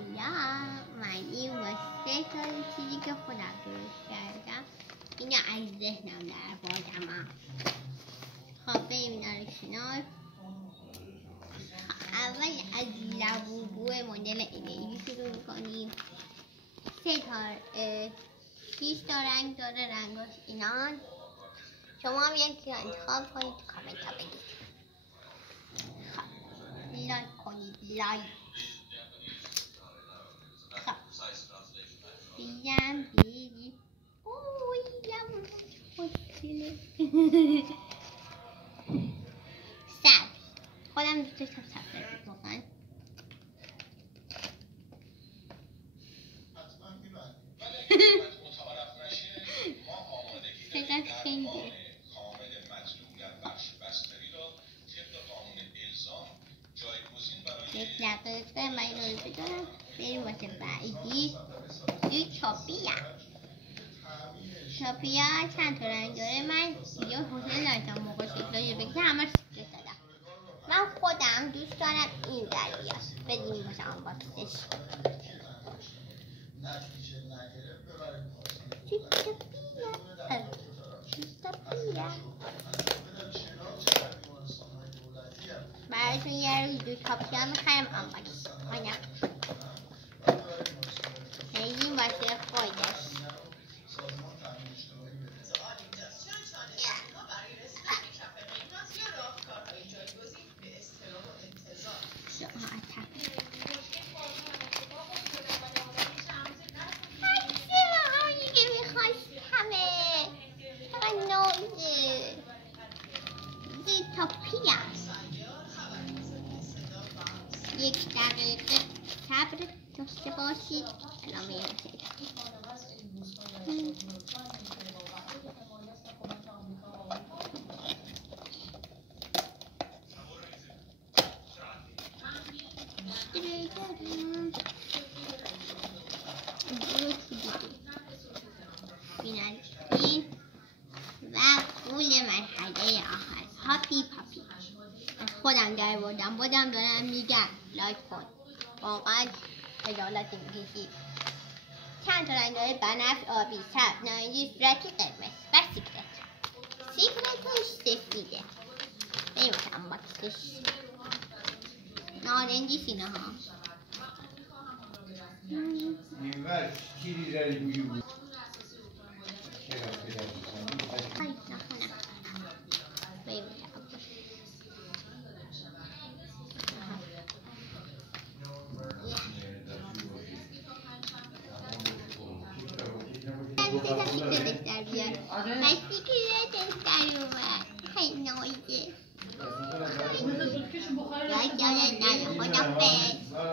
سلام، من این واسه سال چیزی که خودم درست کردم اینو از ذهنم در بردم. خب بریم اینا رو کنار. اول از لبوبو مدل اینه شروع میکنیم. 6 تا رنگ داره، رنگاش اینان. شما هم یکی انتخاب کنید تو کامنت ها بگید. خب لایک کنید، لایک. خب بیام بیدید. اوی لبوبو خوشگله. سبز، خودم دوست داشتم سبز واقعا. چقدر خنگه. یک دقیقه من این رو بدارم. بریم واسه بعدی. این چاپیا چند تا رنگ داره. من یه حسین لایتم موقع شکلایی بگه همه شکل دادم. من خودم دوست دارم این در بیاد. بدیم واسه آن باکسش. برایتون یه روی دو چاپیا میخوایم آنباکس کنم. این واسه خودش. یک دقیقه صبر داشته باشید. الان میرسید. این و قول مرحله آخر پاپی پاپی خودم در بردم. بودم دارم میگم لایک کن. واقعا خجالت میکشید. چند تا رنگ داره؟ بنفش، آبی، سبز، نارنجی، صورتی، قرمز و سیکرتش سفیده. بریم واسه انباکسش. نارنجی سینه ها. سیکرتش در اومد. خیلی نایزه.